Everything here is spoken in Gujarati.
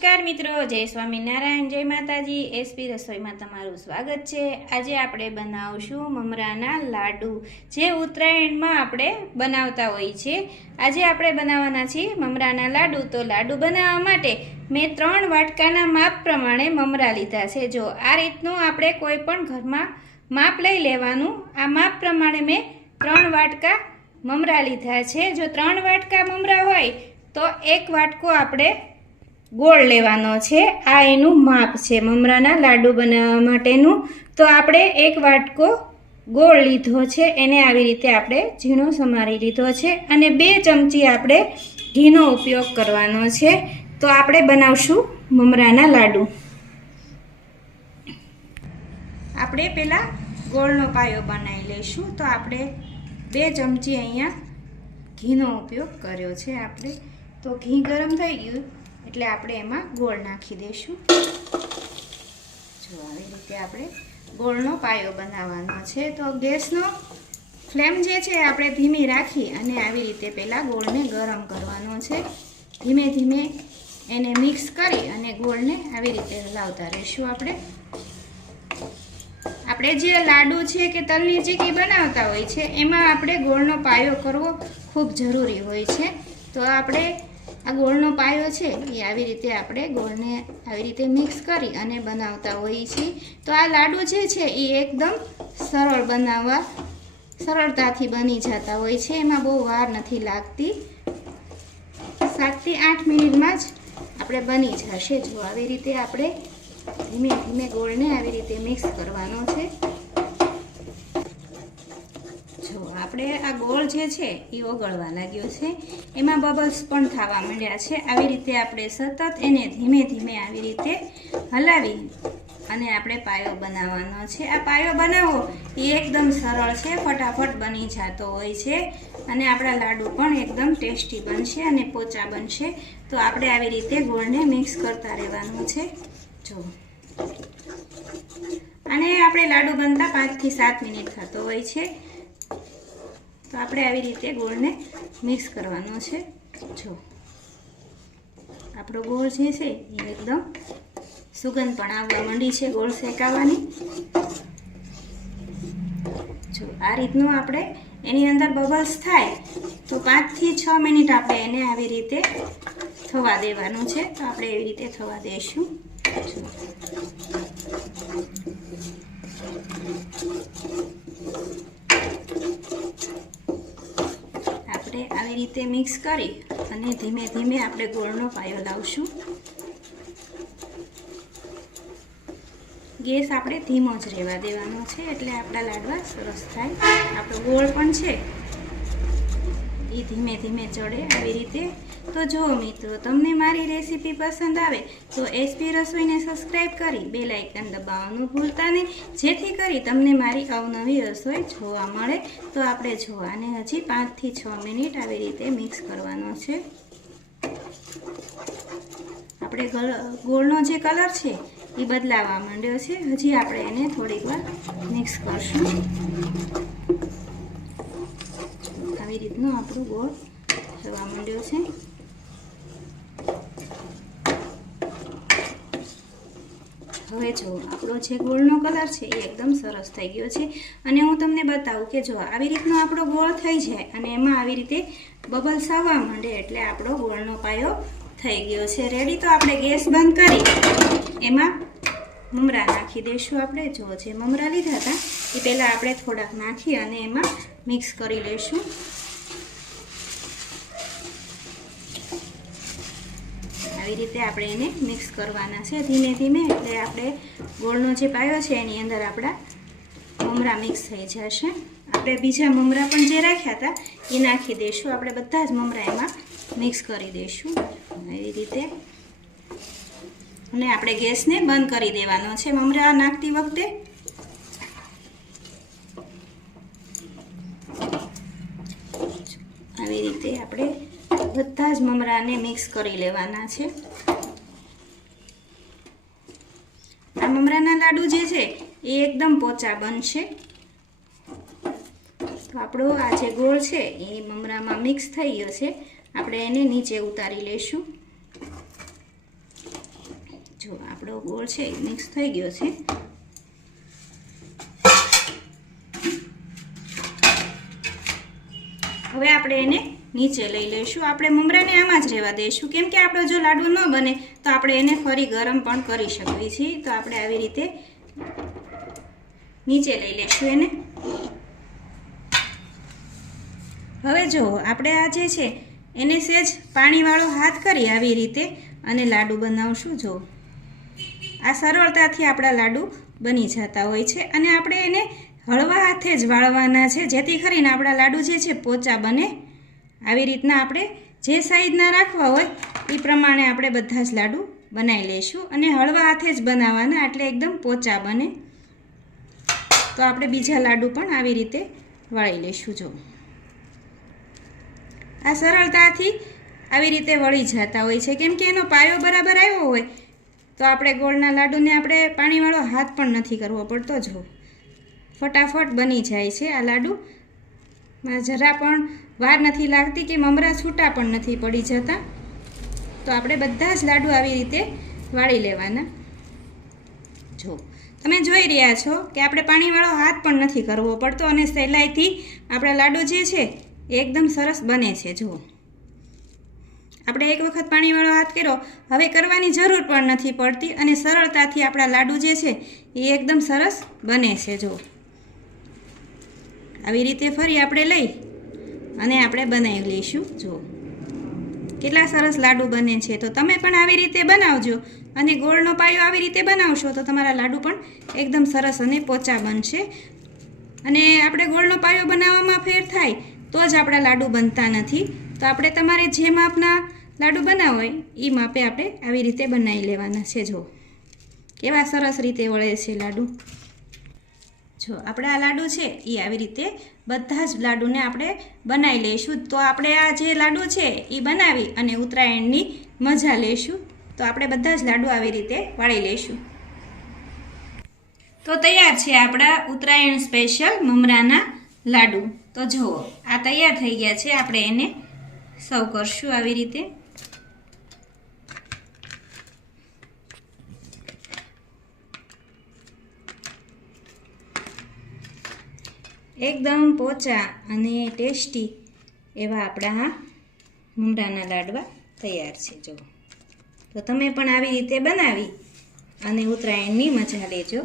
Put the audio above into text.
નમસ્કાર મિત્રો, જય સ્વામિનારાયણ, જય માતાજી। એસપી રસોઈમાં તમારું સ્વાગત છે। આજે આપણે બનાવશું મમરાના લાડુ, જે ઉત્તરાયણમાં આપણે બનાવતા હોઈએ છીએ। આજે આપણે બનાવવાના છીએ મમરાના લાડુ। તો લાડુ બનાવવા માટે મેં 3 વાટકાના માપ પ્રમાણે મમરા લીધા છે। જો આ રીતનું આપણે કોઈ પણ ઘરમાં માપ લઈ લેવાનું। આ માપ પ્રમાણે મેં 3 વાટકા મમરા લીધા છે। જો 3 વાટકા મમરા હોય તો 1 વાટકો આપણે ગોળ લેવાનો છે। આ એનું માપ છે મમરાના લાડુ બનાવવા માટેનું। તો આપણે 1 વાટકો ગોળ લીધો છે, એને આવી રીતે આપણે ઝીણો સમારી લીધો છે અને 2 ચમચી આપણે ઘીનો ઉપયોગ કરવાનો છે। તો આપણે બનાવશું મમરાના લાડુ। આપણે પહેલાં ગોળનો પાયો બનાવી લઈશું। તો આપણે 2 ચમચી અહીંયા ઘીનો ઉપયોગ કર્યો છે આપણે। તો ઘી ગરમ થઈ ગયું એટલે આપણે એમાં ગોળ નાખી દઈશું। જો આવી રીતે આપણે ગોળનો પાયો બનાવવાનો છે। તો ગેસનો ફ્લેમ જે છે આપણે ધીમી રાખી અને આવી રીતે પહેલાં ગોળને ગરમ કરવાનો છે। ધીમે ધીમે એને મિક્સ કરી અને ગોળને આવી રીતે હલાવતા રહીશું આપણે જે લાડુ છે કે તલની ચીકી બનાવતા હોય છે એમાં આપણે ગોળનો પાયો કરવો ખૂબ જરૂરી હોય છે। તો આપણે આ ગોળનો પાયો છે એ આવી રીતે આપણે ગોળને આવી રીતે મિક્સ કરી અને બનાવતા હોઈએ છીએ। તો આ લાડુ જે છે એ એકદમ સરળ બનાવવા સરળતાથી બની જતા હોય છે, એમાં બહુ વાર નથી લાગતી। 7 થી 8 મિનિટમાં જ આપણે બની જશે। જો આવી રીતે આપણે ધીમે ધીમે ગોળને આવી રીતે મિક્સ કરવાનો છે। જો આપણે આ ગોળ જે છે એ ઓગળવા લાગ્યો છે, એમાં બબલ્સ પણ થવા માંડ્યા છે। આવી રીતે આપણે સતત એને ધીમે ધીમે આવી રીતે હલાવી અને આપણે પાયો બનાવવાનો છે। આ પાયો બનાવવો એ એકદમ સરળ છે, ફટાફટ બની જતો હોય છે અને આપણા લાડુ પણ એકદમ ટેસ્ટી બનશે અને પોચા બનશે। તો આપણે આવી રીતે ગોળને મિક્સ કરતા રહેવાનું છે। જો અને આપણે લાડુ બનતા 5 થી 7 મિનિટ થતો હોય છે। તો આપણે આવી રીતે ગોળને મિક્સ કરવાનો છે। જો આપણો ગોળ જે છે એ એકદમ સુગંધ પણ આવવા માંડી છે ગોળ શેકાવાની। જો આ રીતનું આપણે એની અંદર બબલ્સ થાય તો 5 થી 6 મિનિટ આપણે એને આવી રીતે થવા દેવાનું છે। તો આપણે એવી રીતે થવા દઈશું। આપણે આવી રીતે મિક્સ કરી અને ધીમે ધીમે આપણે ગોળનો પાયો લાવશું। ગેસ આપણે ધીમો જ રહેવા દેવાનો છે એટલે આપણા લાડવા સરસ થાય। આપણો ગોળ પણ છે એ ધીમે ધીમે ચડે આવી રીતે। તો જો મિત્રો, તમને મારી રેસીપી પસંદ આવે તો એસપી રસોઈને સબસ્ક્રાઈબ કરી બેલ આઇકન દબાવવાનું ભૂલતા નહીં, જેથી કરી તમને મારી અવનવી રસોઈ જોવા મળે। તો આપણે જોવાને હજી 5 થી 6 મિનિટ આવી રીતે મિક્સ કરવાનો છે। આપણે ગોળનો જે કલર છે એ બદલાવા માંડ્યો છે, હજી આપણે એને થોડીક વાર મિક્સ કરશું। આવી રીતનો આપણો ગોળ થવા માંડ્યો છે। હવે જો આપણો જે ગોળનો કલર છે એ એકદમ સરસ થઈ ગયો છે અને હું તમને બતાવું કે જો આવી રીતનો આપણો ગોળ થઈ જાય અને એમાં આવી રીતે બબલ્સ આવવા માંડે એટલે આપણો ગોળનો પાયો થઈ ગયો છે રેડી। તો આપણે ગેસ બંધ કરી એમાં મમરા નાખી દઈશું આપણે। જો જે મમરા લીધા હતા એ પહેલાં આપણે થોડાક નાખી અને એમાં મિક્સ કરી લઈશું। આવી રીતે આપણે એને મિક્સ કરવાના છે ધીમે ધીમે, એટલે આપણે ગોળનો જે પાયો છે એની અંદર આપણા મમરા મિક્સ થઈ જશે। આપણે બીજા મમરા પણ જે રાખ્યા હતા એ નાખી દઈશું। આપણે બધા જ મમરા એમાં મિક્સ કરી દઈશું એવી રીતે અને આપણે ગેસને બંધ કરી દેવાનો છે મમરા નાખતી વખતે। આવી રીતે આપણે બધા જ મમરાને મિક્સ કરી લેવાના છે। આ મમરાના લાડુ જે છે એ એકદમ પોચા બનશે। તો આપણો આ જે ગોળ છે એ મમરામાં મિક્સ થઈ ગયો છે, આપણે એને નીચે ઉતારી લઈશું। જો આપણો ગોળ છે એ મિક્સ થઈ ગયો છે. હવે આપણે એને નીચે લઈ લઈશું. આપણે મમરાને આમાં જ રહેવા દઈશું, કેમ કે આપણો જો લાડુ ન બને તો આપણે એને ફરી ગરમ પણ કરી શકીએ છીએ. તો આપણે આવી રીતે નીચે લઈ લઈશું એને. હવે જો આપણે આ જે છે એને સહેજ પાણીવાળો હાથ કરી આવી રીતે અને લાડુ બનાવશું. જો આ સરળતાથી આપણા લાડુ બની જતા હોય છે અને આપણે એને હળવા હાથે જ વાળવાના છે, જેથી કરીને આપણા લાડુ જે છે પોચા બને. આવી રીતના આપણે જે સાઈઝના રાખવા હોય એ પ્રમાણે આપણે બધા જ લાડુ બનાવી લઈશું અને હળવા હાથે જ બનાવવાના, એટલે એકદમ પોચા બને. તો આપણે બીજા લાડુ પણ આવી રીતે વાળી લઈશું. જો આ સરળતાથી આવી રીતે વળી જતા હોય છે, કેમ કે એનો પાયો બરાબર આવ્યો હોય તો આપણે ગોળના લાડુને આપણે પાણીવાળો હાથ પણ નથી કરવો પડતો. જો ફટાફટ બની જાય છે. આ લાડુમાં જરા પણ વાર નથી લાગતી કે મમરા છૂટા પણ નથી પડી જતા. તો આપણે બધા જ લાડુ આવી રીતે વાળી લેવાના. જો તમે જોઈ રહ્યા છો કે આપણે પાણીવાળો હાથ પણ નથી કરવો પડતો અને સહેલાઈથી આપણા લાડુ જે છે એ એકદમ સરસ બને છે. જો આપણે એક વખત પાણીવાળો હાથ કર્યો, હવે કરવાની જરૂર પણ નથી પડતી અને સરળતાથી આપણા લાડુ જે છે એ એકદમ સરસ બને છે. જો આવી રીતે ફરી આપણે લઈ અને આપણે બનાવી લઈશું. જો કેટલા સરસ લાડુ બને છે. તો તમે પણ આવી રીતે બનાવજો અને ગોળનો પાયો આવી રીતે બનાવશો તો તમારા લાડુ પણ એકદમ સરસ અને પોચા બનશે. અને આપણે ગોળનો પાયો બનાવવામાં ફેર થાય તો જ આપણા લાડુ બનતા નથી. તો આપણે તમારે જે માપના લાડુ બનાવવા હોય એ માપે આપણે આવી રીતે બનાવી લેવાના છે. જો કેવા સરસ રીતે વળે છે લાડુ. જો આપણે આ લાડુ છે એ આવી રીતે બધા જ લાડુને આપણે બનાવી લઈશું. તો આપણે આ જે લાડુ છે એ બનાવી અને ઉત્તરાયણની મજા લઈશું. તો આપણે બધા જ લાડુ આવી રીતે વાળી લઈશું. તો તૈયાર છે આપણા ઉત્તરાયણ સ્પેશિયલ મમરાના લાડુ. તો જુઓ આ તૈયાર થઈ ગયા છે. આપણે એને સર્વ કરશું આવી રીતે. એકદમ પોચા અને ટેસ્ટી એવા આપણા આ મમરાના લાડવા તૈયાર છે. જો તો તમે પણ આવી રીતે બનાવી અને ઉત્તરાયણની મજા લેજો.